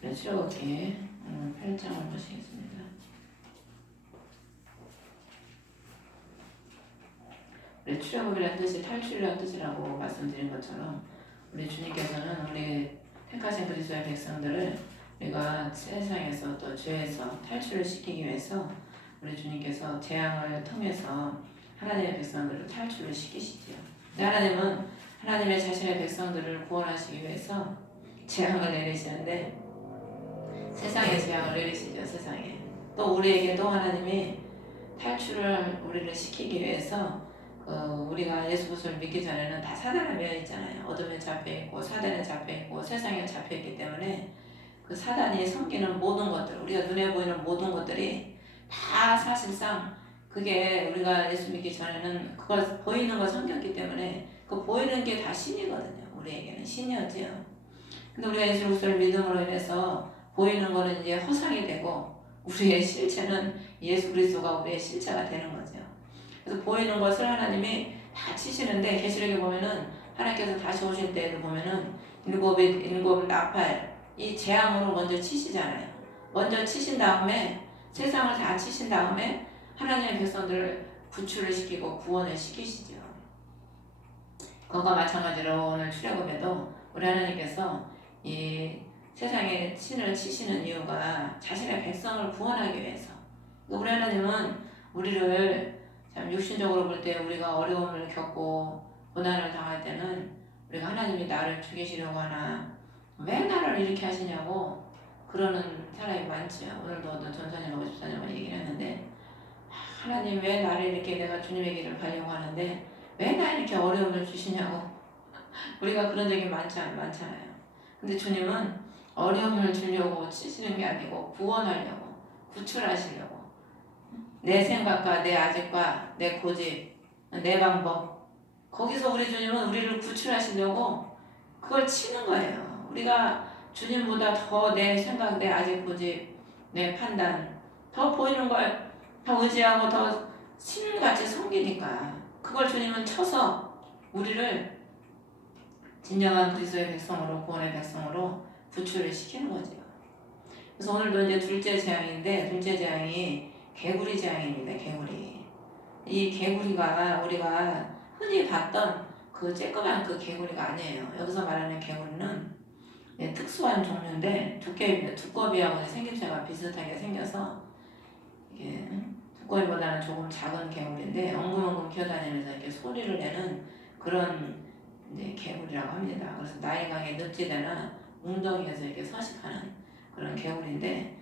네, 출애굽기 8장을 보시겠습니다. 우리 출애굽이라는 뜻이 탈출이라는 뜻이라고 말씀드린 것처럼 우리 주님께서는 우리 택하신 그리스도의 백성들을 우리가 세상에서 또 죄에서 탈출을 시키기 위해서 우리 주님께서 재앙을 통해서 하나님의 백성들을 탈출을 시키시지요. 하나님은 하나님의 자신의 백성들을 구원하시기 위해서 재앙을 내리시는데 세상에 재앙을 내리시죠. 세상에. 또 우리에게 또 하나님이 탈출을 우리를 시키기 위해서 우리가 예수 그리스도를 믿기 전에는 다 사단에 매여 있잖아요. 어둠에 잡혀 있고 사단에 잡혀 있고 세상에 잡혀 있기 때문에 그 사단이 섬기는 모든 것들, 우리가 눈에 보이는 모든 것들이 다 사실상 그게 우리가 예수 믿기 전에는 그걸 보이는 걸 섬겼기 때문에 그 보이는 게 다 신이거든요. 우리에게는 신이었지요. 근데 우리가 예수 그리스도를 믿음으로 인해서 보이는 거는 이제 허상이 되고 우리의 실체는 예수 그리스도가 우리의 실체가 되는 거죠. 그래서 보이는 것을 하나님이 다 치시는데 계시록에 보면은 하나님께서 다시 오실 때를 보면은 일곱 나팔 이 재앙으로 먼저 치시잖아요. 먼저 치신 다음에 세상을 다 치신 다음에 하나님의 백성들을 구출을 시키고 구원을 시키시죠. 그것과 마찬가지로 오늘 출애굽에도 우리 하나님께서 이 세상에 신을 치시는 이유가 자신의 백성을 구원하기 위해서. 우리 하나님은 우리를 참 육신적으로 볼 때 우리가 어려움을 겪고 고난을 당할 때는 우리가 하나님이 나를 죽이시려고 하나 왜 나를 이렇게 하시냐고 그러는 사람이 많지요. 오늘도 전사님하고 집사님하고 얘기를 했는데 하나님 왜 나를 이렇게 내가 주님의 길을 가려고 하는데 왜 나 이렇게 어려움을 주시냐고 우리가 그런 적이 많잖아요. 근데 주님은 어려움을 주려고 치시는 게 아니고 구원하려고 구출하시려고 내 생각과 내 아집과 내 고집 내 방법 거기서 우리 주님은 우리를 구출하시려고 그걸 치는 거예요. 우리가 주님보다 더 내 생각 내 아집 고집 내 판단 더 보이는 걸 더 의지하고 더 신같이 섬기니까 그걸 주님은 쳐서 우리를 진정한 그리스도의 백성으로 구원의 백성으로 구출을 시키는 거죠. 그래서 오늘도 이제 둘째 재앙인데 둘째 재앙이 개구리 재앙입니다. 개구리. 이 개구리가 우리가 흔히 봤던 그 쬐끄만 그 개구리가 아니에요. 여기서 말하는 개구리는 특수한 종류인데 두꺼비하고 생김새가 비슷하게 생겨서 이게 두꺼비보다는 조금 작은 개구리인데 엉금엉금 기어다니면서 이렇게 소리를 내는 그런 이제 개구리라고 합니다. 그래서 나이강에 늪지대나 웅덩이에서 이렇게 서식하는 그런 개구리인데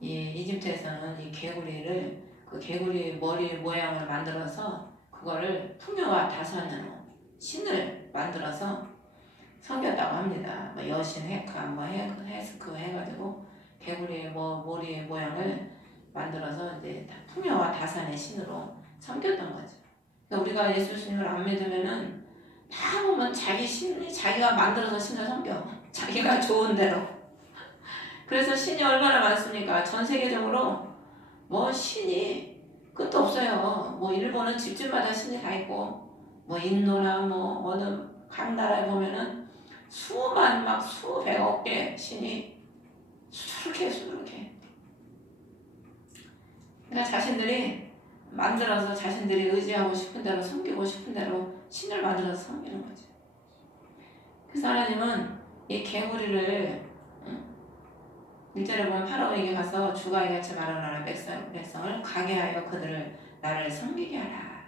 이 이집트에서는 이 개구리를 그 개구리 머리 모양을 만들어서 그거를 풍요와 다산으로 신을 만들어서 섬겼다고 합니다. 뭐 여신 헤카 뭐 헤스크 해가지고 개구리 머리 모양을 만들어서 이제 풍요와 다산의 신으로 섬겼던 거죠. 그러니까 우리가 예수님을 안 믿으면은 다 보면 자기 신이 자기가 만들어서 신을 섬겨. 자기가 좋은 대로. 그래서 신이 얼마나 많습니까? 전 세계적으로 뭐 신이 끝도 없어요. 뭐 일본은 집집마다 신이 다 있고 뭐 인도나 뭐 어느 각 나라에 보면은 수만 막 수백억 개 신이 수두룩해. 그러니까 자신들이 만들어서 자신들이 의지하고 싶은 대로 섬기고 싶은 대로 신을 만들어서 섬기는 거죠. 그래서 하나님은 이 개구리를 1절에 보면 파라오에게 가서 주가 이같이 말하노라 백성을 가게 하여 그들을 나를 섬기게 하라.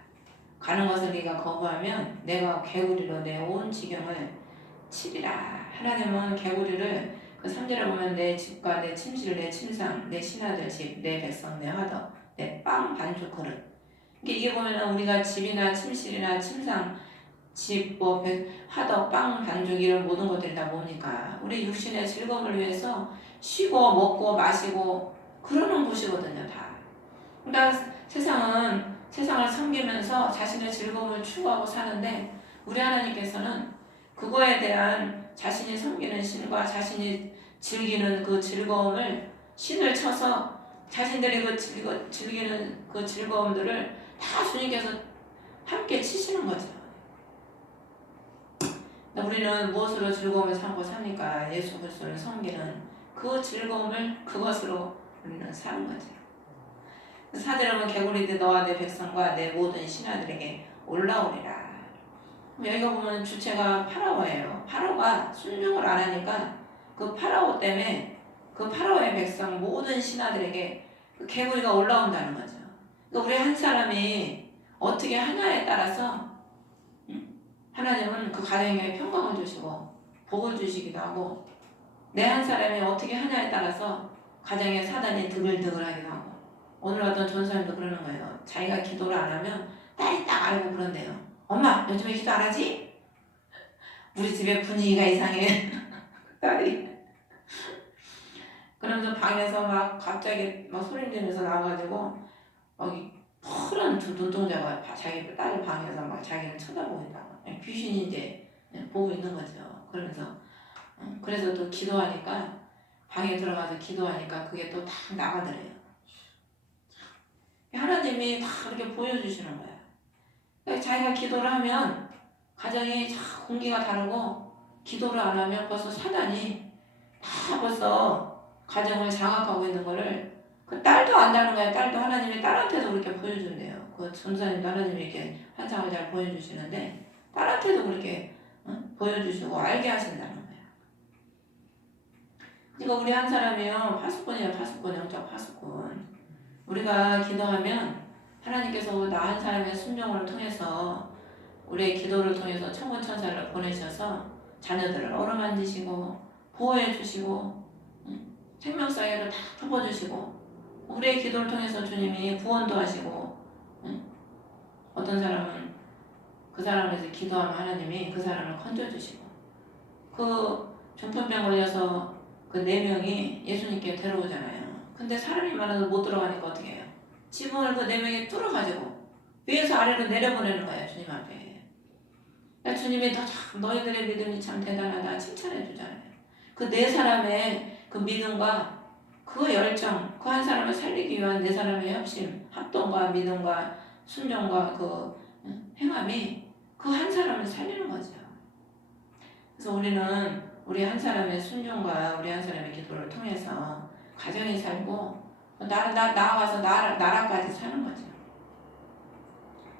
가는 것을 네가 거부하면 내가 개구리로 내 온 지경을 치리라. 하나님은 개구리를 그 3절에 보면 내 집과 내 침실 내 침상 내 신하들 집 내 백성 내 화덕 내 빵 반죽 그릇 이게 보면은 우리가 집이나 침실이나 침상 집, 뭐 화덕, 빵, 반죽 이런 모든 것들이 다 뭡니까? 우리 육신의 즐거움을 위해서 쉬고 먹고 마시고 그러는 곳이거든요. 다. 그러니까 세상을 섬기면서 자신의 즐거움을 추구하고 사는데 우리 하나님께서는 그거에 대한 자신이 섬기는 신과 자신이 즐기는 그 즐거움을 신을 쳐서 자신들이 그 즐기는 그 즐거움들을 다 주님께서 함께 치시는 거죠. 우리는 무엇으로 즐거움을 삼고 삽니까? 예수 그리스도를 섬기는 그 즐거움을 그것으로 우리는 사는 거죠. 사들으면 개구리들 너와 내 백성과 내 모든 신하들에게 올라오리라. 여기가 보면 주체가 파라오예요. 파라오가 순종을 안 하니까 그 파라오 때문에 그 파라오의 백성 모든 신하들에게 그 개구리가 올라온다는 거죠. 그러니까 우리 한 사람이 어떻게 하냐에 따라서 하나님은 그 가정에 평강을 주시고 복을 주시기도 하고, 내 한 사람이 어떻게 하냐에 따라서 가정에 사단이 드글드글하기도 하고. 오늘 어떤 전사님도 그러는 거예요. 자기가 기도를 안 하면 딸이 딱 알고 그런대요. 엄마 요즘에 기도 안 하지? 우리 집에 분위기가 이상해. 딸이 그러면서 방에서 막 갑자기 막 소리 지르면서 나와가지고 푸른 두 눈동자가 자기 딸 방에서 막 자기를 쳐다보고 있다고. 귀신이 이제 보고 있는 거죠. 그러면서 그래서 또 기도하니까, 방에 들어가서 기도하니까 그게 또 딱 나가더래요. 하나님이 다 그렇게 보여주시는 거야. 그러니까 자기가 기도를 하면 가정이 공기가 다르고, 기도를 안 하면 벌써 사단이 다 벌써 가정을 장악하고 있는 거를 그 딸도 안다는 거야. 딸도 하나님이 딸한테도 그렇게 보여준대요. 그 전사님도 하나님이 이렇게 환상을 잘 보여주시는데 딸한테도 그렇게 보여주시고 알게 하신다는 거야. 그러니까 우리 한 사람이요, 파수꾼이에요. 파수꾼, 영적 파수꾼. 우리가 기도하면 하나님께서 나 한 사람의 순종을 통해서, 우리의 기도를 통해서 천군 천사를 보내셔서 자녀들을 어루만지시고 보호해 주시고 생명사회를 다 덮어주시고, 우리의 기도를 통해서 주님이 구원도 하시고, 어떤 사람은 그 사람에서 기도하면 하나님이 그 사람을 건져주시고, 그 중풍병 걸려서 그 4명이 예수님께 데려오잖아요. 근데 사람이 많아서 못 들어가니까 어떻게 해요? 지붕을 그 4명이 뚫어가지고 위에서 아래로 내려보내는 거야, 주님 앞에. 그러니까 주님이 너희들의 믿음이 참 대단하다 칭찬해 주잖아요. 그 4사람의 그 믿음과 그 열정, 그 한 사람을 살리기 위한 4사람의 협심, 합동과 믿음과 순종과 그 행함이 그 한 사람을 살리는 거죠. 그래서 우리는 우리 한 사람의 순종과 우리 한 사람의 기도를 통해서 가정이 살고 나아가서 나라까지 사는 거죠.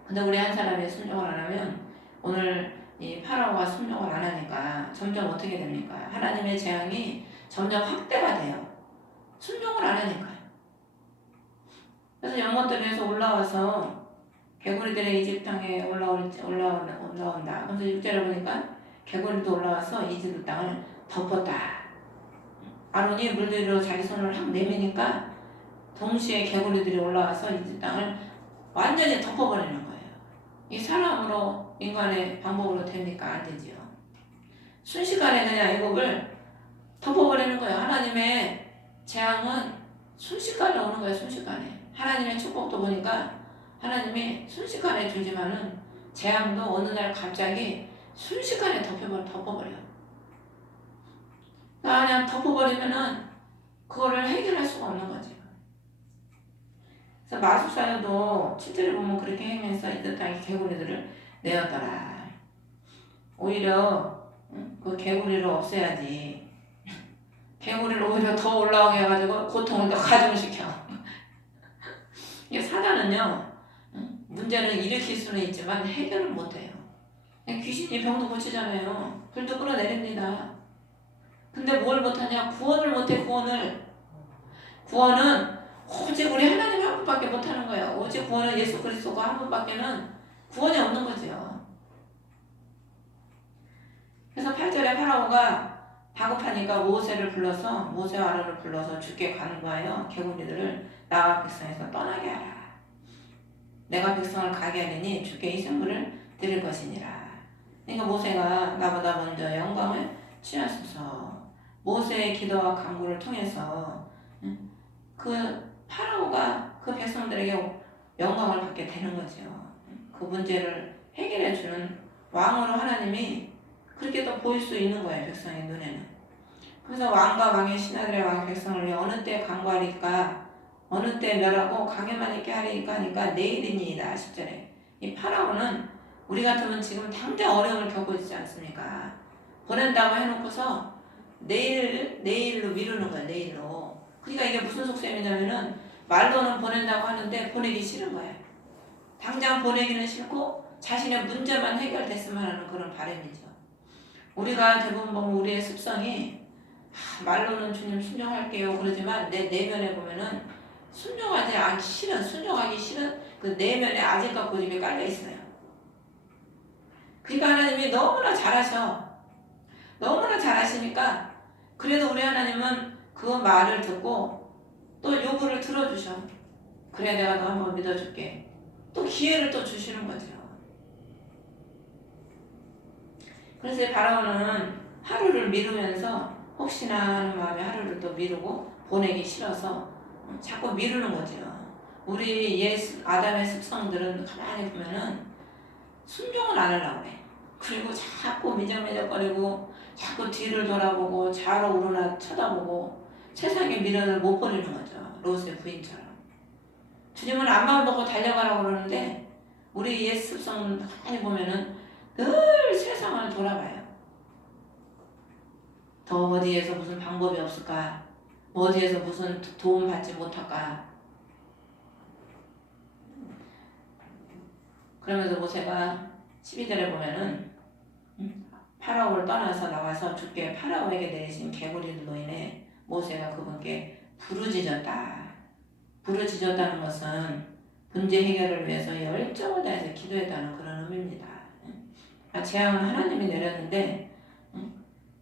근데 우리 한 사람이 순종을 안 하면, 오늘 이 파라오가 순종을 안 하니까 점점 어떻게 됩니까? 하나님의 재앙이 점점 확대가 돼요. 순종을 안 하니까. 그래서 영것들에서 올라와서 개구리들의 이집 땅에 올라온다. 그래서 6절에 보니까 개구리도 올라와서 이집 땅을 덮었다. 아론이 물들이로 자기 손을 확 내미니까 동시에 개구리들이 올라와서 이집 땅을 완전히 덮어버리는 거예요. 이 사람으로, 인간의 방법으로 됩니까? 안 되지요. 순식간에 그냥 애국을 덮어버리는 거예요. 하나님의 재앙은 순식간에 오는 거예요. 순식간에. 하나님의 축복도 보니까 하나님이 순식간에 주지만은 재앙도 어느 날 갑자기 순식간에 덮어버려요. 그냥 덮어버리면은 그거를 해결할 수가 없는 거죠. 그래서 마술사여도 7절에 보면 그렇게 행해서 이들 땅에 개구리들을 내었더라. 오히려 그 개구리를 없애야지. 개구리를 오히려 더 올라오게 해가지고 고통을 더 가중시켜. 이게 사단은요, 문제는 일으킬 수는 있지만 해결을 못해요. 귀신이 병도 고치잖아요. 불도 끌어내립니다. 근데 뭘 못하냐? 구원을 못해. 구원은 오직 우리 하나님 한 분밖에 못하는 거예요. 오직 구원은 예수 그리스도가 한 분밖에는 구원이 없는 거죠. 그래서 8절에 파라오가 다급하니까 모세를 불러서, 모세와 아론을 불러서 주께 간구하여 개구리들을 나와 백성에서 떠나게 하라. 내가 백성을 가게 하리니 주께 이 선물을 드릴 것이니라. 그러니까 모세가 나보다 먼저 영광을 취하소서. 모세의 기도와 간구를 통해서 그 파라오가 그 백성들에게 영광을 받게 되는 거죠. 그 문제를 해결해 주는 왕으로 하나님이 그렇게 또 보일 수 있는 거예요, 백성의 눈에는. 그래서 왕과 왕의 신하들의 왕 백성을 위해 어느 때 간구하리까, 어느 때 멸하고 강에만 있게 하리까 하니까 내일이니이다. 10절에. 이 파라오는 우리 같으면 지금 당장 어려움을 겪고 있지 않습니까? 보낸다고 해놓고서 내일로 미루는 거야, 내일로. 그러니까 이게 무슨 속셈이냐면은 말로는 보낸다고 하는데 보내기 싫은 거야. 당장 보내기는 싫고 자신의 문제만 해결됐으면 하는 그런 바람이죠. 우리가 대부분 보면 우리의 습성이 말로는 주님 순종할게요 그러지만 내 내면에 보면은 순종하기 싫은 그 내면에 아직과 고집이 깔려 있어요. 그러니까 하나님이 너무나 잘하시니까 그래도 우리 하나님은 그 말을 듣고 또 요구를 들어주셔. 그래 내가 너 한번 믿어줄게. 또 기회를 또 주시는 거죠. 그래서 바라오는 하루를 미루면서 혹시나 하는 마음에 하루를 또 미루고 보내기 싫어서 자꾸 미루는 거죠. 우리 아담의 습성들은 가만히 보면은 순종을 안 하려고 해. 그리고 자꾸 미적미적거리고 자꾸 뒤를 돌아보고 좌로 우로나 쳐다보고 세상의 미련을 못 버리는 거죠. 롯의 부인처럼. 주님은 앞만 보고 달려가라고 그러는데 우리 옛 습성은 가만히 보면은 늘 세상을 돌아봐요. 더 어디에서 무슨 방법이 없을까? 어디에서 무슨 도움 받지 못할까? 그러면서 모세가 12절에 보면은 파라오를 떠나서 나와서 주께 파라오에게 내리신 개구리들로 인해 모세가 그분께 부르짖었다. 부르짖었다는 것은 문제 해결을 위해서 열정을 다해서 기도했다는 그런 의미입니다. 재앙은 하나님이 내렸는데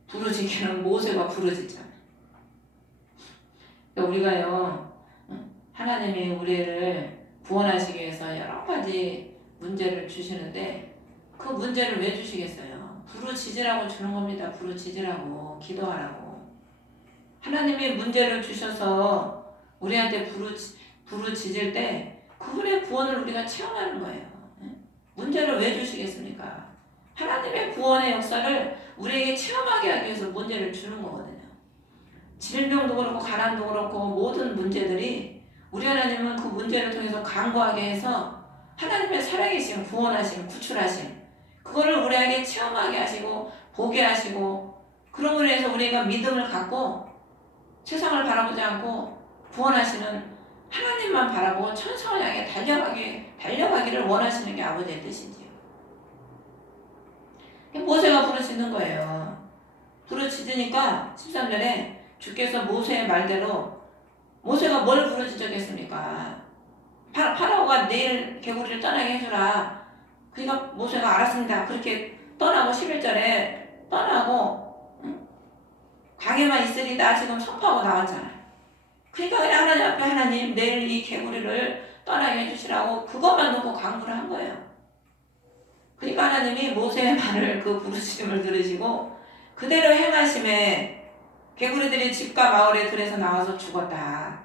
부르짖기는 모세가 부르짖잖아. 우리가요 하나님이 우리를 구원하시기 위해서 여러 가지 문제를 주시는데 그 문제를 왜 주시겠어요? 부르짖으라고 주는 겁니다. 부르짖으라고 기도하라고. 하나님이 문제를 주셔서 우리한테 부르짖을 때 그분의 구원을 우리가 체험하는 거예요. 문제를 왜 주시겠습니까? 하나님의 구원의 역사를 우리에게 체험하게 하기 위해서 문제를 주는 거거든요. 질병도 그렇고 가난도 그렇고 모든 문제들이 우리 하나님은 그 문제를 통해서 강구하게 해서 하나님의 살아계심, 구원하심, 구출하심 그거를 우리에게 체험하게 하시고 보게 하시고 그런 거에 대해서 우리가 믿음을 갖고 세상을 바라보지 않고 구원하시는 하나님만 바라보고 천상을 향해 달려가기를 원하시는 게 아버지의 뜻이지요. 모세가 부르짖는 거예요. 부르짖으니까 13절에 주께서 모세의 말대로 모세가 뭘 부르짖었겠습니까? 파라오가 내일 개구리를 떠나게 해주라. 그러니까 모세가 알았습니다. 그렇게 떠나고 11절에 떠나고 강에만 있으리다 지금 선포하고 나왔잖아. 그러니까 그냥 하나님 앞에 하나님 내일 이 개구리를 떠나게 해주시라고 그것만 놓고 강구를 한 거예요. 그러니까 하나님이 모세의 말을 그 부르짖음을 들으시고 그대로 행하심에 개구리들이 집과 마을의 들에서 나와서 죽었다.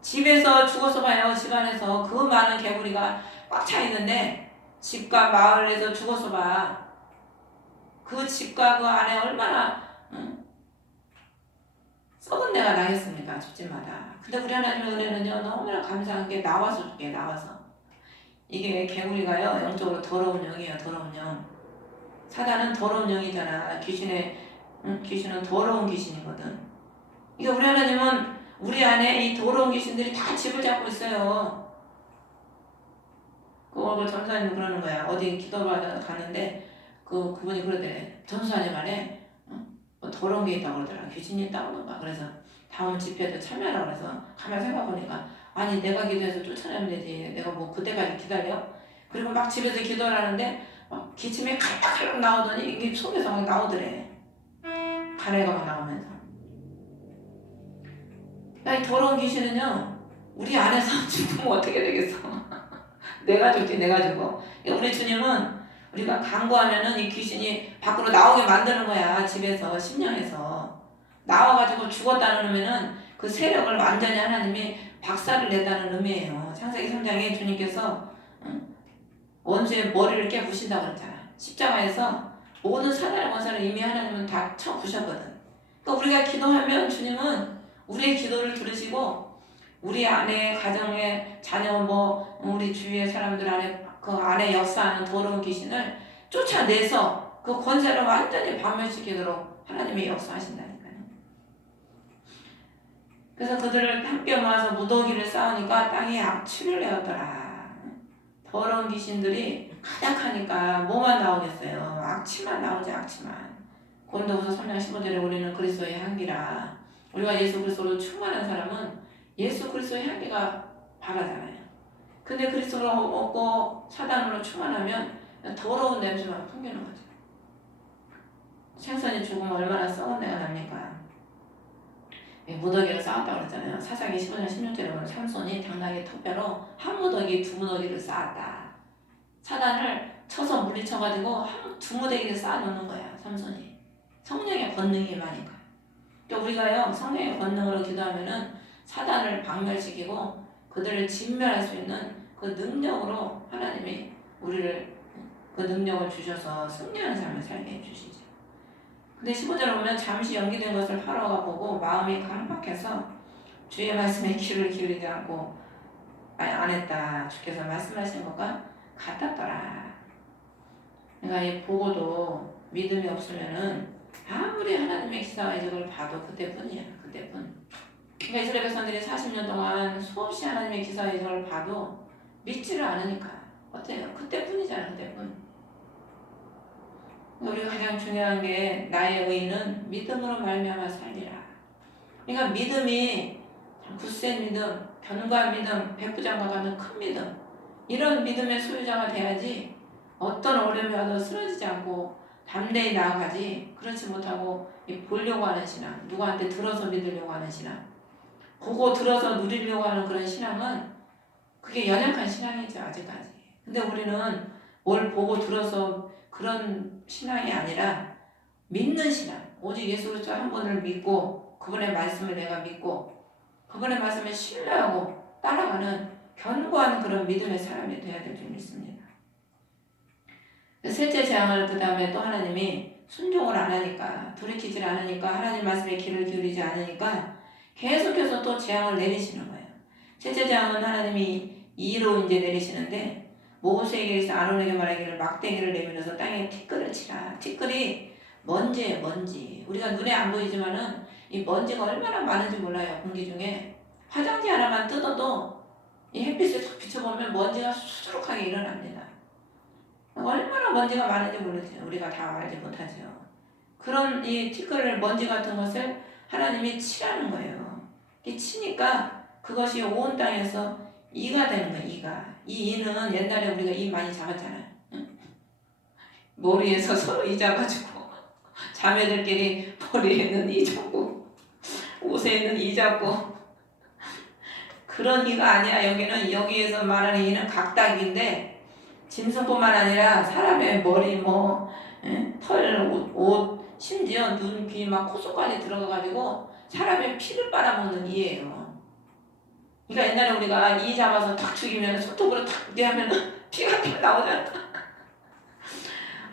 집에서 죽어서 봐요. 집 안에서 그 많은 개구리가 꽉 차 있는데 집과 마을에서 죽어서 봐. 그 집과 그 안에 얼마나 썩은 데가 나겠습니까? 집집마다. 근데 우리 하나님의 은혜는요 너무나 감사한 게 나와서 죽게 나와서. 이게 개구리가요 영적으로 더러운 영이에요. 더러운 영. 사단은 더러운 영이잖아. 귀신은 더러운 귀신이거든. 이게 우리 하나님은 우리 안에 이 더러운 귀신들이 다 집을 잡고 있어요. 그 전사님 그러는 거야. 어디 기도받아 가는데 그분이 그러대. 전사님 안에 뭐 더러운 게 있다고 그러더라. 귀신이 있다고 그러던가. 그래서 다음 집회도 참여하라고 그래서 가만히 생각해보니까 아니 내가 기도해서 쫓아내면 되지. 내가 뭐 그때까지 기다려? 그리고 막 집에서 기도를 하는데 막 기침이 칼락칼락 나오더니 이게 속에서 막 나오더래. 가래가 막 나오면서. 야, 이 더러운 귀신은요 우리 안에서 죽으면 어떻게 되겠어. 내가 죽지 내가 죽어. 우리 주님은 우리가 간구하면은 이 귀신이 밖으로 나오게 만드는 거야. 집에서 심령에서 나와가지고 죽었다는 의미는 그 세력을 완전히 하나님이 박살을 냈다는 의미예요. 창세기 3장에 주님께서 원수의 머리를 깨부신다고 그랬잖아. 십자가에서 모든 사단의 권세를 이미 하나님은 다 쳐부셨거든. 그러니까 우리가 기도하면 주님은 우리의 기도를 들으시고 우리 안에 가정에 자녀 우리 주위의 사람들 안에 그 안에 역사하는 더러운 귀신을 쫓아내서 그 권세를 완전히 박멸시키도록 하나님이 역사하신다니까요. 그래서 그들을 함께 모아서 무더기를 쌓으니까 땅이 악취를 내었더라. 더러운 귀신들이 가득하니까 뭐만 나오겠어요. 악취만 나오지, 악취만. 고린도후서 3장 15절에 우리는 그리스도의 향기라. 우리가 예수 그리스도로 충만한 사람은 예수 그리스도의 향기가 바라잖아요. 근데 그리스도로 먹고 사단으로 충만하면 더러운 냄새만 풍기는 거죠. 생선이 죽으면 얼마나 썩은 내가 납니까? 무더기를 쌓았다고 그랬잖아요. 사사기 15장 16절에 보면 삼손이 당나귀 턱뼈로 한 무더기 두 무더기를 쌓았다. 사단을 쳐서 물리쳐가지고 두 무더기를 쌓아놓는 거야, 삼손이. 성령의 권능이 많으니까. 그러니까 우리가요, 성령의 권능으로 기도하면은 사단을 박멸시키고 그들을 진멸할 수 있는 그 능력으로 하나님이 우리를 그 능력을 주셔서 승리하는 삶을 살게 해주시죠. 근데 15절에 보면 잠시 연기된 것을 파라오가 보고 마음이 강박해서 주의 말씀에 귀를 기울이지 않고 안 했다. 주께서 말씀하신 것과 같았더라. 그러니까 이 보고도 믿음이 없으면은 아무리 하나님의 기사와 이적을 봐도 그때뿐이야. 그때뿐. 그러니까 이스라엘 백성들이 40년 동안 수없이 하나님의 기사와 이적을 봐도 믿지를 않으니까 어때요? 그때뿐이잖아. 그때뿐. 우리가 가장 중요한 게 나의 의는 믿음으로 말미암아 살리라. 그러니까 믿음이 굳센 믿음, 견고한 믿음, 백부장과 같은 큰 믿음, 이런 믿음의 소유자가 돼야지 어떤 어려움이 와도 쓰러지지 않고 담대히 나아가지. 그렇지 못하고 보려고 하는 신앙, 누구한테 들어서 믿으려고 하는 신앙, 보고 들어서 누리려고 하는 그런 신앙은 그게 연약한 신앙이죠, 아직까지. 근데 우리는 뭘 보고 들어서 그런 신앙이 아니라 믿는 신앙, 오직 예수 그리스도 한 분을 믿고 그분의 말씀을 내가 믿고 그분의 말씀을 신뢰하고 따라가는 견고한 그런 믿음의 사람이 되어야 될 줄 믿습니다. 셋째 재앙을 그 다음에 또 하나님이 순종을 안 하니까, 돌이키질 않으니까, 하나님 말씀에 귀를 기울이지 않으니까 계속해서 또 재앙을 내리시는 거예요. 셋째 재앙은 하나님이 이로 이제 내리시는데, 모세에게서 아론에게 말하기를 막대기를 내밀어서 땅에 티끌을 치라. 티끌이 먼지예요, 먼지. 우리가 눈에 안 보이지만은 이 먼지가 얼마나 많은지 몰라요. 공기 중에 화장지 하나만 뜯어도 이 햇빛에 탁 비춰보면 먼지가 수두룩하게 일어납니다. 얼마나 먼지가 많은지 모르죠. 우리가 다 알지 못하죠. 그런 이 티끌을, 먼지 같은 것을 하나님이 치라는 거예요. 이 치니까 그것이 온 땅에서 이가 되는 거예요. 이 이는 옛날에 우리가 이 많이 잡았잖아요. 응? 머리에서 서로 이 잡아주고 자매들끼리 머리에 있는 이 잡고 옷에 있는 이 잡고, 그런 이가 아니야. 여기에서 말하는 이는 각닭인데 짐승뿐만 아니라 사람의 머리, 털, 옷, 심지어 눈, 귀, 막 콧속까지 들어가가지고 사람의 피를 빨아먹는 이예요. 그러니까 옛날에 우리가 이 잡아서 탁 죽이면 손톱으로 탁 대하면 피가 나오잖아.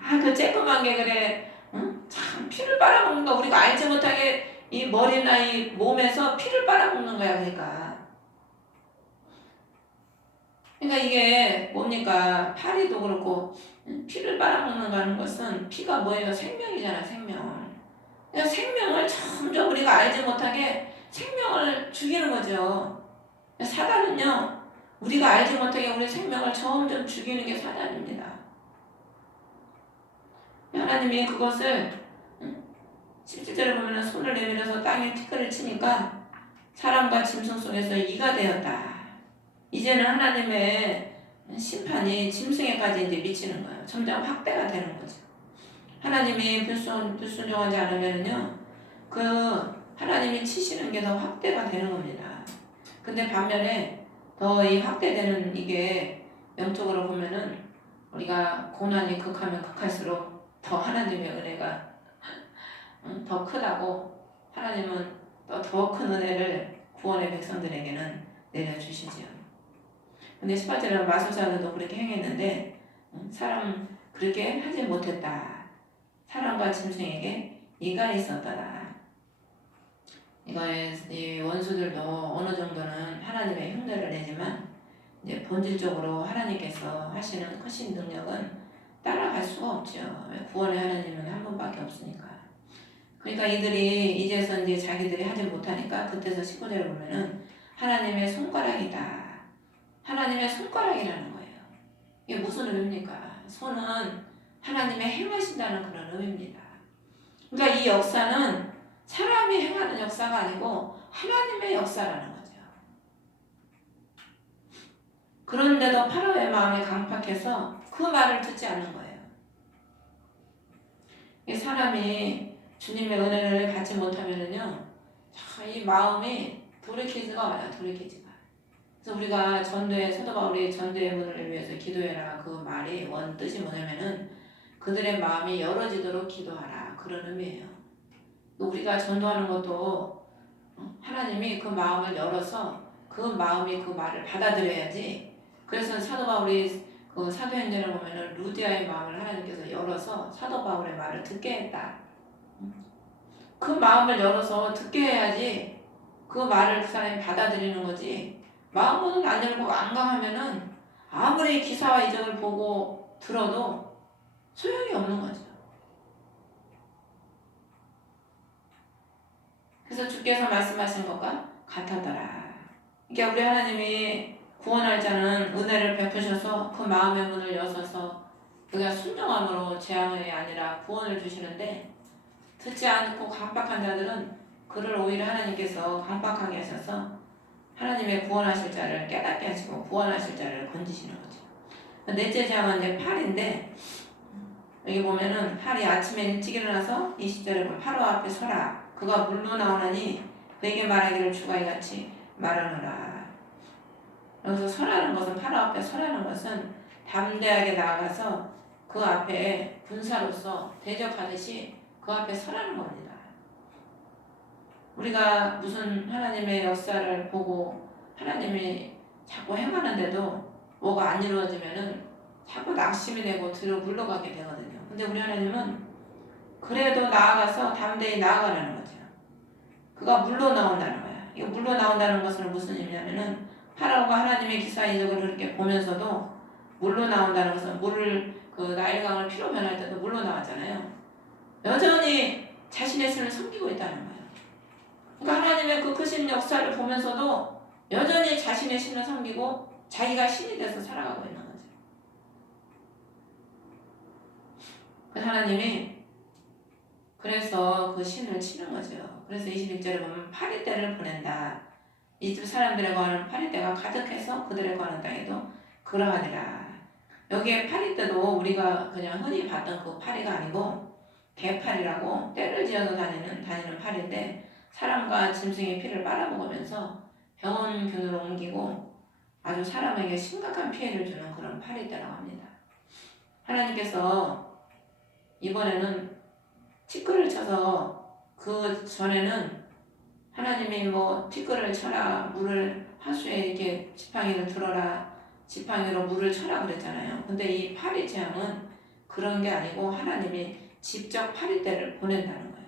그 쬐끔한 게 그래. 응? 참 피를 빨아먹는 거 우리가 알지 못하게 이 머리나 이 몸에서 피를 빨아먹는 거야. 그러니까 이게 뭡니까? 파리도 그렇고 피를 빨아먹는다는 것은 피가 뭐예요? 생명이잖아, 생명. 그러니까 생명을 점점 우리가 알지 못하게 생명을 죽이는 거죠. 사단은요, 우리가 알지 못하게 우리 생명을 점점 죽이는 게 사단입니다. 하나님이 그것을 17절에 보면 손을 내밀어서 땅에 티끌을 치니까 사람과 짐승 속에서 이가 되었다. 이제는 하나님의 심판이 짐승에까지 이제 미치는 거예요. 점점 확대가 되는 거죠. 하나님이 불순종하지 않으면요, 그 하나님이 치시는 게 더 확대가 되는 겁니다. 근데 반면에 더 이 확대되는 이게 영적으로 보면은 우리가 고난이 극하면 극할수록 더 하나님의 은혜가 더 크다고, 하나님은 또 더 큰 은혜를 구원의 백성들에게는 내려주시지요. 근데 18절에는 마술사들도 그렇게 행했는데 사람 그렇게 하지 못했다. 사람과 짐승에게 이가 있었더라. 이 원수들도 어느 정도는 하나님의 흉내를 내지만 이제 본질적으로 하나님께서 하시는 크신 능력은 따라갈 수가 없죠. 구원의 하나님은 한 분밖에 없으니까. 그러니까 이들이 이제서 이제 자기들이 하지 못하니까 그때서 19절에 보면은 하나님의 손가락이다. 하나님의 손가락이라는 거예요. 이게 무슨 의미입니까? 손은 하나님의 행하신다는 그런 의미입니다. 그러니까 이 역사는 사람이 행하는 역사가 아니고 하나님의 역사라는 거죠. 그런데도 파라오의 마음이 강팍해서 그 말을 듣지 않는 거예요. 이 사람이 주님의 은혜를 받지 못하면은요, 이 마음이 돌이키지가 않아요. 돌이키지가. 그래서 우리가 전도의 사도 바울이 전도의 문을 위해서 기도해라 그 말이 원 뜻이 뭐냐면은 그들의 마음이 열어지도록 기도하라 그런 의미예요. 우리가 전도하는 것도 하나님이 그 마음을 열어서 그 마음이 그 말을 받아들여야지. 그래서 사도 바울이 그 사도행전에 보면은 루디아의 마음을 하나님께서 열어서 사도 바울의 말을 듣게 했다. 그 마음을 열어서 듣게 해야지 그 말을 그 사람이 받아들이는 거지. 마음은 안 열고 안강하면은 아무리 기사와 이적을 보고 들어도 소용이 없는 거죠. 그래서 주께서 말씀하신 것과 같았더라. 그러니까 우리 하나님이 구원할 자는 은혜를 베푸셔서 그 마음의 문을 여셔서 그가 순종함으로 재앙이 아니라 구원을 주시는데 듣지 않고 강박한 자들은 그를 오히려 하나님께서 강박하게 하셔서 하나님의 구원하실 자를 깨닫게 하시고 구원하실 자를 건지시는 거죠. 넷째 재앙은 이제 팔인데 여기 보면은 팔이 아침에 일찍 일어나서 20절에 보면 파라오 앞에 서라. 그가 물로 나오나니 그에게 말하기를 주가 이같이 말하노라. 여기서 서라는 것은 파라오 앞에 서라는 것은 담대하게 나아가서 그 앞에 군사로서 대적하듯이 그 앞에 서라는 겁니다. 우리가 무슨 하나님의 역사를 보고 하나님이 자꾸 행하는데도 뭐가 안 이루어지면은 자꾸 낙심이 되고 뒤로 물러가게 되거든요. 근데 우리 하나님은 그래도 나아가서 담대히 나아가라는 거죠. 그가 물러 나온다는 거야. 이거 물러 나온다는 것은 무슨 의미냐면은 파라오가 하나님의 기사 이적을 그렇게 보면서도 물러 나온다는 것은 물을 그 나일강을 피로 변할 때도 물러 나왔잖아요. 여전히 자신의 신을 섬기고 있다는 거예요. 그러니까 하나님의 그 크신 역사를 보면서도 여전히 자신의 신을 섬기고 자기가 신이 돼서 살아가고 있는 거죠. 그래서 하나님이 그래서 그 신을 치는 거죠. 그래서 21절에 보면 파리떼를 보낸다. 이 집 사람들에 관한 파리떼가 가득해서 그들에 관한 땅에도 그러하니라. 여기에 파리떼도 우리가 그냥 흔히 봤던 그 파리가 아니고 개파리라고 떼를 지어서 다니는 파리인데 사람과 짐승의 피를 빨아먹으면서 병원균으로 옮기고 아주 사람에게 심각한 피해를 주는 그런 파리떼라고 합니다. 하나님께서 이번에는 티끌을 쳐서 그 전에는 하나님이 뭐 티끌을 쳐라 물을 하수에 이렇게 지팡이를 들어라 지팡이로 물을 쳐라 그랬잖아요. 근데 이 파리 재앙은 그런 게 아니고 하나님이 직접 파리떼를 보낸다는 거예요.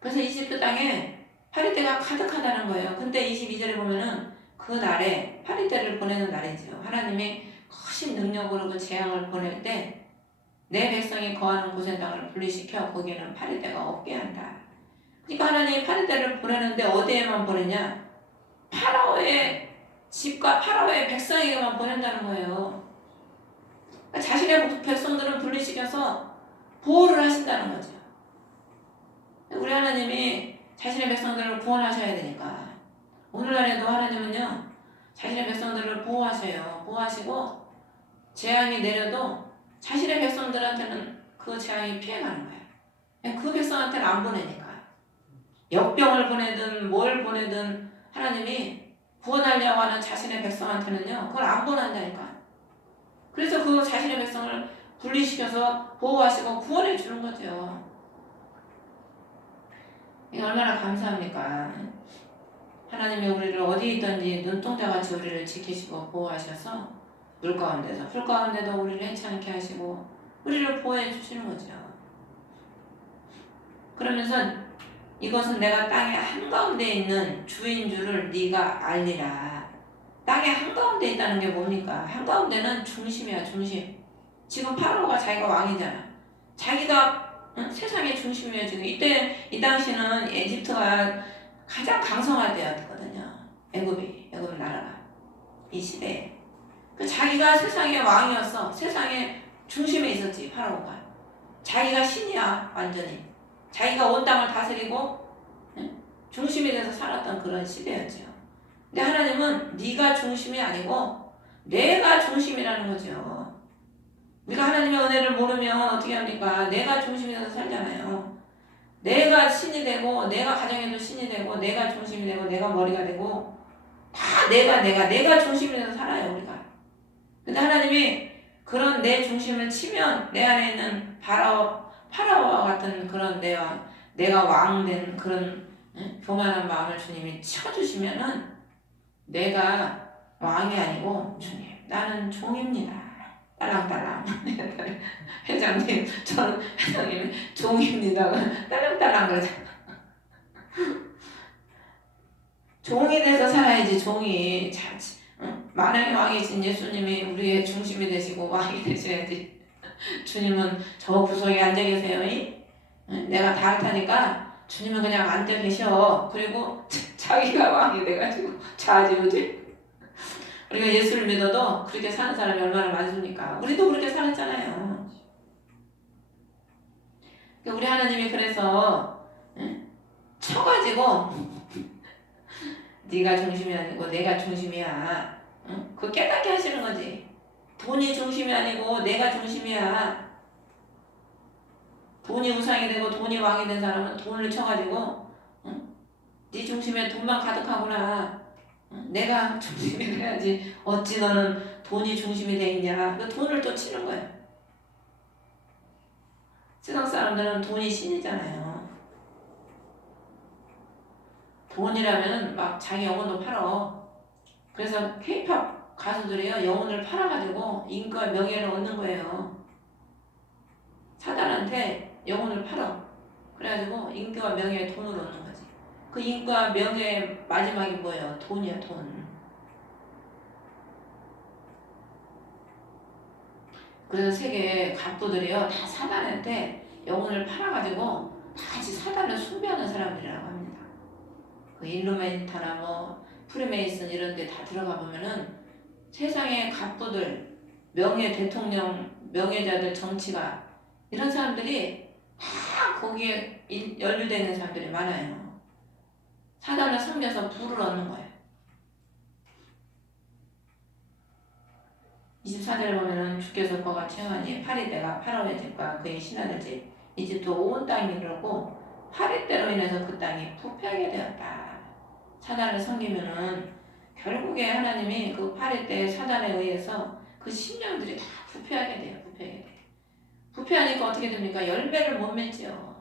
그래서 이집트 땅에 파리떼가 가득하다는 거예요. 근데 22절에 보면은 그 날에 파리떼를 보내는 날이죠. 하나님이 크신 능력으로 그 재앙을 보낼 때 내 백성이 거하는 곳의 땅을 분리시켜 거기에는 파리떼가 없게 한다. 그러니까 하나님이 파리떼를 보내는데 어디에만 보내냐? 파라오의 집과 파라오의 백성에게만 보낸다는 거예요. 그러니까 자신의 백성들을 분리시켜서 보호를 하신다는 거죠. 우리 하나님이 자신의 백성들을 구원하셔야 되니까 오늘날에도 하나님은요 자신의 백성들을 보호하셔요. 보호하시고 재앙이 내려도 자신의 백성들한테는 그 재앙이 피해가는 거예요. 그 백성한테는 안 보내니까. 역병을 보내든 뭘 보내든 하나님이 구원하려고 하는 자신의 백성한테는요 그걸 안 보낸다니까. 그래서 그 자신의 백성을 분리시켜서 보호하시고 구원해 주는 거죠. 이게 얼마나 감사합니까? 하나님이 우리를 어디 있든지 눈동자같이 우리를 지키시고 보호하셔서 물 가운데서 풀 가운데도 우리를 해치않게 하시고 우리를 보호해 주시는 거죠. 그러면서 이것은 내가 땅의 한가운데 있는 주인 줄을 네가 알리라. 땅의 한가운데 있다는 게 뭡니까? 한가운데는 중심이야, 중심. 지금 파라오가 자기가 왕이잖아. 자기가 응? 세상의 중심이에요. 지금 이때 이 당시는 에집트가 가장 강성할 때였거든요. 애굽 나라가 이 시대에 그 자기가 세상의 왕이었어. 세상의 중심에 있었지 파라오가. 자기가 신이야 완전히. 자기가 온 땅을 다스리고 응? 중심이 돼서 살았던 그런 시대였죠. 근데 하나님은 네가 중심이 아니고 내가 중심이라는 거죠. 우리가 하나님의 은혜를 모르면 어떻게 합니까? 내가 중심이 돼서 살잖아요. 내가 신이 되고 내가 가정에도 신이 되고 내가 중심이 되고 내가 머리가 되고 다 내가 중심이 돼서 살아요 우리가. 근데 하나님이 그런 내 중심을 치면 내 안에 있는 파라오와 같은 그런 내가 왕된 그런 교만한 마음을 주님이 치워주시면은 내가 왕이 아니고 주님 나는 종입니다. 딸랑딸랑 회장님 저는 회장님 종입니다. 딸랑딸랑 그러잖아. 종이 돼서 살아야지. 종이 만왕의 왕이신 예수님이 우리의 중심이 되시고 왕이 되셔야지. 주님은 저 구석에 앉아 계세요. 내가 다 할테니까 주님은 그냥 앉아 계셔. 그리고 자기가 왕이 돼가지고 좌지우지. 우리가 예수를 믿어도 그렇게 사는 사람이 얼마나 많습니까? 우리도 그렇게 살았잖아요. 우리 하나님이 그래서 쳐가지고 네가 중심이 아니고 내가 중심이야. 그거 깨닫게 하시는 거지. 돈이 중심이 아니고 내가 중심이야. 돈이 우상이 되고 돈이 왕이 된 사람은 돈을 쳐가지고 네 중심에 돈만 가득하구나. 내가 중심이 돼야지. 어찌 너는 돈이 중심이 돼 있냐. 그 돈을 또 치는 거야. 세상 사람들은 돈이 신이잖아요. 돈이라면 막 자기 영혼도 팔어. 그래서 K-pop 가수들이요 영혼을 팔아가지고 인과 명예를 얻는 거예요. 사단한테 영혼을 팔어. 그래가지고 인과 명예의 돈을 얻는 거지. 그 인과 명예의 마지막이 뭐예요? 돈이야 돈. 그래서 세계 갑부들이요 다 사단한테 영혼을 팔아가지고 다 같이 사단을 숭배하는 사람들이라고 합니다. 그 일루미나티나 뭐 프리메이슨 이런 데 다 들어가 보면은 세상의 갑부들, 명예 대통령, 명예자들, 정치가 이런 사람들이 다 거기에 연루되어 있는 사람들이 많아요. 사단을 섬겨서 부를 얻는 거예요. 24절에 보면은 주께서 그가 취하니 파리떼가 파라오의 집과 그의 신하들 집 이집트 온 땅이 그러고 파리떼로 인해서 그 땅이 부패하게 되었다. 사단을 섬기면은 결국에 하나님이 그 파리떼 사단에 의해서 그 심령들이 다 부패하게 돼요. 부패하니까 어떻게 됩니까? 열매를 못 맺죠.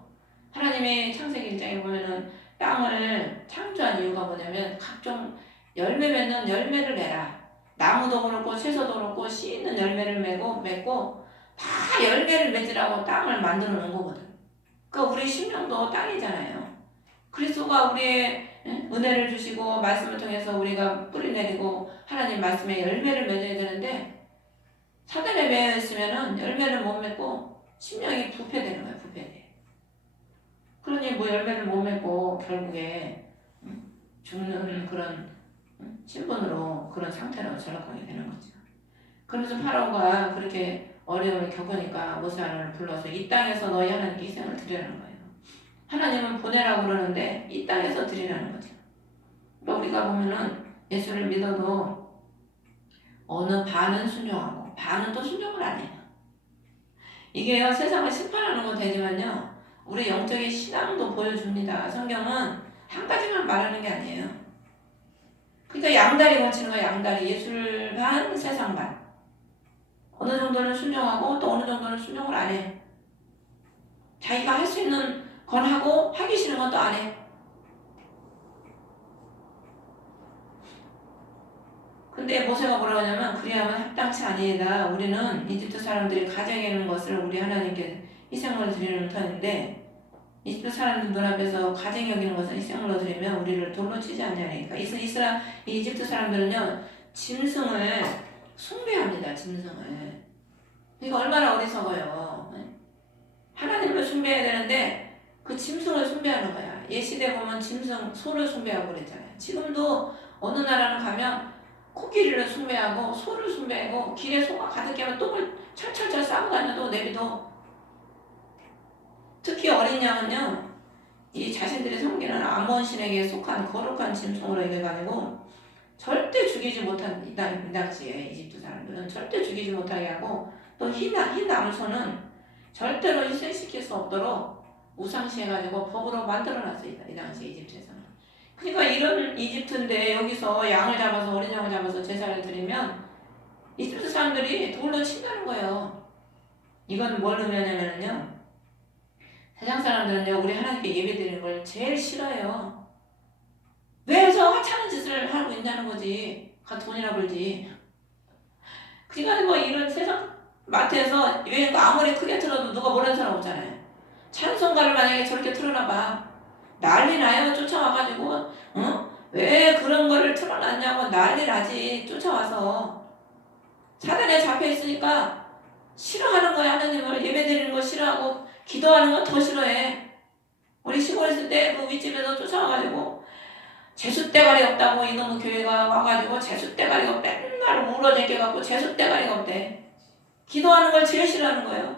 하나님의 창세기 1장에 보면은 땅을 창조한 이유가 뭐냐면 각종 열매 맺는 열매를 내라. 나무도 그렇고 채소도 그렇고 씨 있는 열매를 맺고 다 열매를 맺으라고 땅을 만들어 놓은 거거든. 그러니까 우리 심령도 땅이잖아요. 그리스도가 우리의 은혜를 주시고 말씀을 통해서 우리가 뿌리 내리고 하나님 말씀에 열매를 맺어야 되는데 사단에 매여 있으면은 열매를 못 맺고 심령이 부패되는 거야. 부패돼. 그러니 뭐 열매를 못 맺고 결국에 죽는 그런 신분으로 그런 상태로 전락하게 되는 거죠. 그러면서 파라오가 그렇게 어려움을 겪으니까 모세아론을 불러서 이 땅에서 너희 하나님께 희생을 드리라는 거예요. 하나님은 보내라고 그러는데 이 땅에서 드리라는 거죠. 그러니까 우리가 보면은 예수를 믿어도 어느 반은 순종하고 반은 또 순종을 안 해요. 이게요 세상을 심판하는 건 되지만요 우리 영적인 신앙도 보여줍니다. 성경은 한 가지만 말하는 게 아니에요. 그러니까 양다리 걸치는 거야. 양다리. 예술 반 세상 반. 어느 정도는 순종하고 또 어느 정도는 순종을 안 해. 자기가 할 수 있는 건 하고 하기 싫은 건 또 안 해. 근데 모세가 뭐라고 하냐면 그리하면 합당치 아니이다. 우리는 이집트 사람들이 가정에 있는 것을 우리 하나님께 희생으로 드리는 터인데 이집트 사람들 눈앞에서 가정에 여기는 것을 희생으로 드리면 우리를 돌로 치지 않냐니까. 이집트 사람들은요 짐승을 숭배합니다. 짐승을. 이거 얼마나 어리석어요. 하나님을 숭배해야 되는데 그 짐승을 숭배하는 거야. 예시대 보면 짐승, 소를 숭배하고 그랬잖아요. 지금도 어느 나라는 가면 코끼리를 숭배하고 소를 숭배하고 길에 소가 가득히 하면 똥을 철철철 싸고 다녀도 내비도. 특히 어린 양은요, 이 자신들이 섬기는 아몬 신에게 속한 거룩한 짐승으로 여겨가지고 절대 죽이지 못한 이 당시에 이집트 사람들은 절대 죽이지 못하게 하고 또 흰 나무소는 절대로 희생시킬 수 없도록 우상시해가지고 법으로 만들어놨어요. 이 당시 이집트에서는. 그러니까 이런 이집트인데 여기서 양을 잡아서 어린 양을 잡아서 제사를 드리면 이집트 사람들이 돌로 친다는 거예요. 이건 뭘 의미하냐면요, 세상 사람들은요 우리 하나님께 예배드리는 걸 제일 싫어해요. 왜 저 하찮은 짓을 하고 있냐는 거지. 돈이나 벌지. 그러니까 뭐 이런 세상 마트에서 왜 아무리 크게 틀어도 누가 모르는 사람 없잖아요. 찬송가를 만약에 저렇게 틀어놔봐, 난리 나요. 쫓아와가지고 왜 그런 거를 틀어놨냐고 난리 나지. 쫓아와서 사단에 잡혀있으니까 싫어하는 거야. 하나님을 예배드리는 거 싫어하고 기도하는 거 더 싫어해. 우리 시골에 있을 때 그 윗집에서 쫓아와가지고 재수대가리 없다고 이놈의 교회가 와가지고 재수대가리가 맨날 울어대겨갖고 재수대가리가 없대. 기도하는 걸 제일 싫어하는 거예요.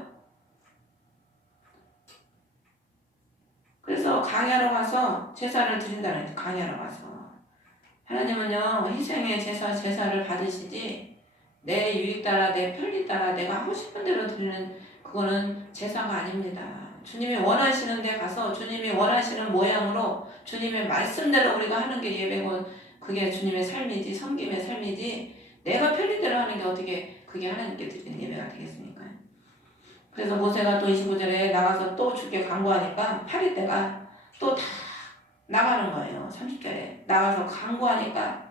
그래서 강야로 가서 제사를 드린다는 거예요. 강야로 가서. 하나님은요 희생의 제사를 받으시지 내 유익 따라 내 편리 따라 내가 하고 싶은 대로 드리는 그거는 제사가 아닙니다. 주님이 원하시는 데 가서 주님이 원하시는 모양으로 주님의 말씀대로 우리가 하는 게 예배고 그게 주님의 삶이지 섬김의 삶이지 내가 편리대로 하는 게 어떻게 그게 하나님께 드리는 예배가 되겠습니까? 그래서 모세가 또 25절에 나가서 또 주께 간구하니까 8일 또 다 나가는 거예요. 30절에 나가서 간구하니까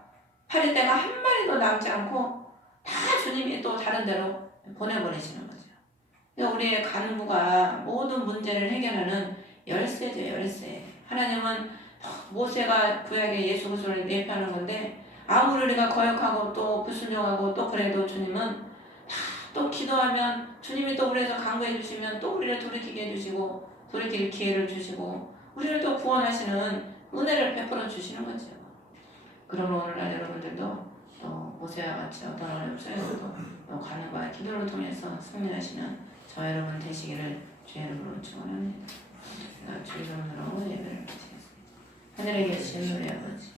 8일 한 마리도 남지 않고 다 주님이 또 다른 데로 보내버리시는 거죠. 우리의 간구가 모든 문제를 해결하는 열쇠죠. 열쇠. 하나님은 모세가 그에게 예수 그리스도를 예표하는 건데 아무리 우리가 거역하고 또 불순종하고 또 그래도 주님은 다 또 기도하면 주님이 또 우리에서 간구해 주시면 또 우리를 돌이키게 해주시고 돌이킬 기회를 주시고 우리를 또 구원하시는 은혜를 베풀어 주시는 거죠. 그러면 오늘날 여러분들도 또 모세와 같이 어떤 어려움 속에서도 간구와 기도를 통해서 승리하시는 저 여러분 되시기를 주의 이름으로 축원합니다. 주 이름으로 예배를 마치겠습니다. 하늘에 계신 우리 아버지,